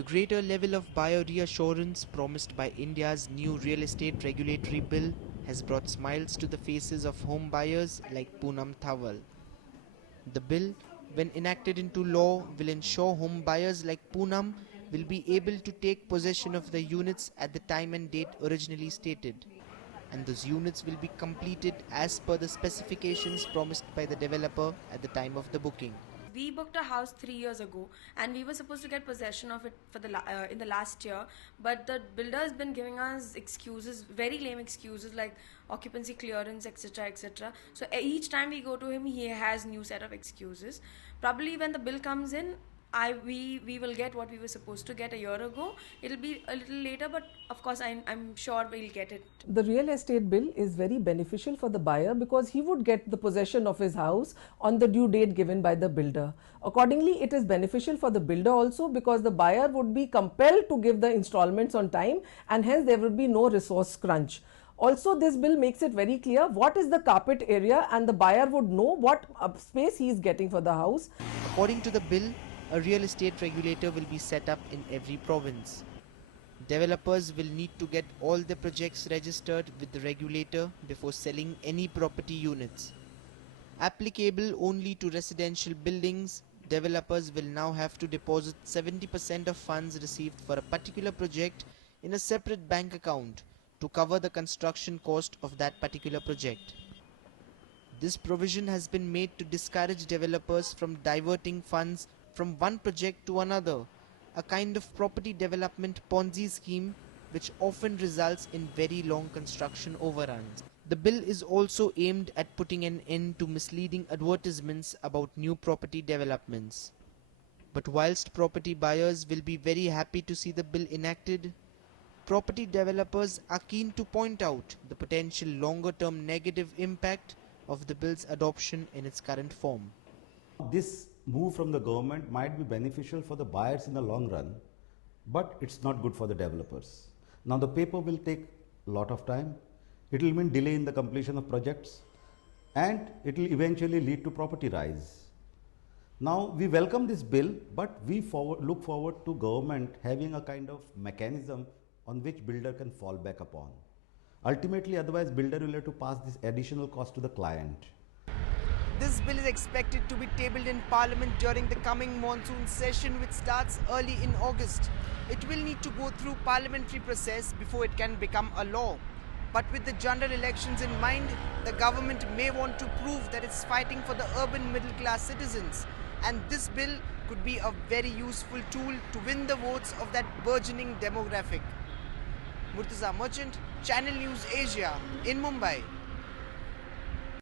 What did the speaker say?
The greater level of buyer reassurance promised by India's new real estate regulatory bill has brought smiles to the faces of home buyers like Poonam Thawal. The bill, when enacted into law, will ensure home buyers like Poonam will be able to take possession of the units at the time and date originally stated, and those units will be completed as per the specifications promised by the developer at the time of the booking. We booked a house 3 years ago, and we were supposed to get possession of it for in the last year. But the builder has been giving us excuses, very lame excuses like occupancy clearance, etc., etc. So each time we go to him, he has new set of excuses. Probably when the bill comes in, we will get what we were supposed to get a year ago. It'll be a little later, but of course I'm sure we'll get it. The real estate bill is very beneficial for the buyer because he would get the possession of his house on the due date given by the builder. Accordingly, it is beneficial for the builder also because the buyer would be compelled to give the installments on time, and hence there would be no resource crunch. Also, this bill makes it very clear what is the carpet area, and the buyer would know what space he is getting for the house. According to the bill, a real estate regulator will be set up in every province. Developers will need to get all their projects registered with the regulator before selling any property units. Applicable only to residential buildings, developers will now have to deposit 70% of funds received for a particular project in a separate bank account to cover the construction cost of that particular project. This provision has been made to discourage developers from diverting funds from one project to another, a kind of property development Ponzi scheme which often results in very long construction overruns. The bill is also aimed at putting an end to misleading advertisements about new property developments. But whilst property buyers will be very happy to see the bill enacted, property developers are keen to point out the potential longer-term negative impact of the bill's adoption in its current form. This move from the government might be beneficial for the buyers in the long run, but it's not good for the developers. Now the paper will take a lot of time. It will mean delay in the completion of projects, and it will eventually lead to property rise. Now we welcome this bill, but we look forward to government having a kind of mechanism on which builder can fall back upon. Ultimately, otherwise builder will have to pass this additional cost to the client. This bill is expected to be tabled in Parliament during the coming monsoon session, which starts early in August. It will need to go through parliamentary process before it can become a law. But with the general elections in mind, the government may want to prove that it's fighting for the urban middle class citizens, and this bill could be a very useful tool to win the votes of that burgeoning demographic. Murtaza Merchant, Channel News Asia in Mumbai.